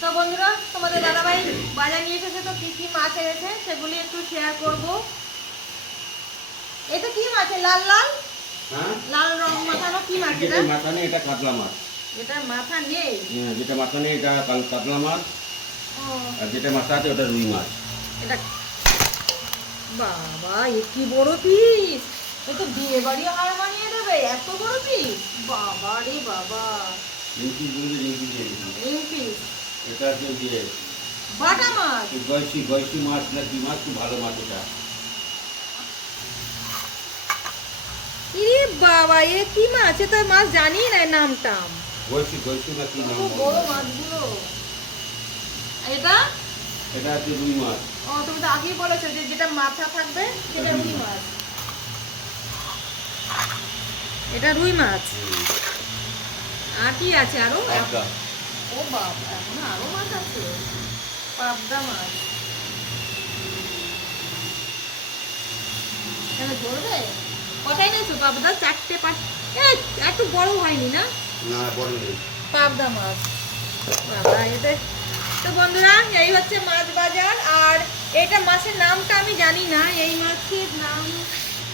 তো বন্ধুরা, তোমাদের দাদাভাই বাজার নিয়ে এসেছে, তো কি কি মাছ এনেছে সেগুলি একটু শেয়ার করব। এটা কি মাছ? লাল লাল, হ্যাঁ, লাল রং মাখানো কি মাছ এটা? যেটা মাথা নেই এটা কাতলা মাছ। এটা মাথা নেই? হ্যাঁ, যেটা মাথা নেই এটা কাতলা মাছ। ও, আর যেটা মাথা আছে ওটা রুই মাছ। এটা বাবা, এ কি বড় পিস! এ তো বিয়ে বাড়ি হার মানিয়ে দেবে, এত বড় পিস! বাবা রে বাবা, রিঙ্কি বললে রিঙ্কি দিয়ে দিবি। রিং পিস এটা হচ্ছে দিয়ে বাটা মাছ। গয়সি মাছ না কি মাছ, খুব ভালো মাছ এটা। ইরে বাবা, এ কি মাছ? এ তো মাছ জানি না নামটা। গয়সি না কি নাম খুব বলে। বড় মাছগুলো। এটা এটা হচ্ছে রুই মাছ। ও, তুমি তো আগেই বলেছো যে যেটা মাথা থাকবে সেটা রুই মাছ। এটা রুই মাছ। আর কি আছে আরো? পাবদা। ও বাবা, এখন আরো মাছ আছে। পাবদা মাছ কেন ধরবে? কটাই নিয়েছো পাবদা? 4টে 5? একটু বড় হয়নি না? না, বড় নেই। পাবদা মাছ বাবা এতে। তো বন্ধুরা, এই হচ্ছে মাছ বাজার। আর এটা মাছের নামটা আমি জানি না, এই মাছের নাম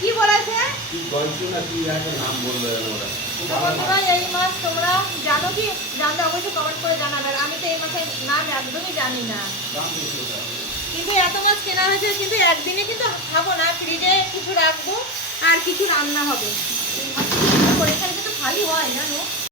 কি বলেছে? কি গয়সি না কি একটা নাম বললো ওরা। খুব তো ভালো বন্ধুরা, মাছ। এই মাছ তোমরা জানো কি? জানলে অবশ্যই কমেন্ট করে জানাবেন। আমি তো এই মাছের নাম একদমই জানি না, দাম বেশি ওটা। কিন্তু এত মাছ কেনা হয়েছে, কিন্তু একদিনে কিন্তু খাবো না, ফ্রিজে কিছু রাখবো আর কিছু রান্না হবে। এখানে কিন্তু খালি হয় জানো।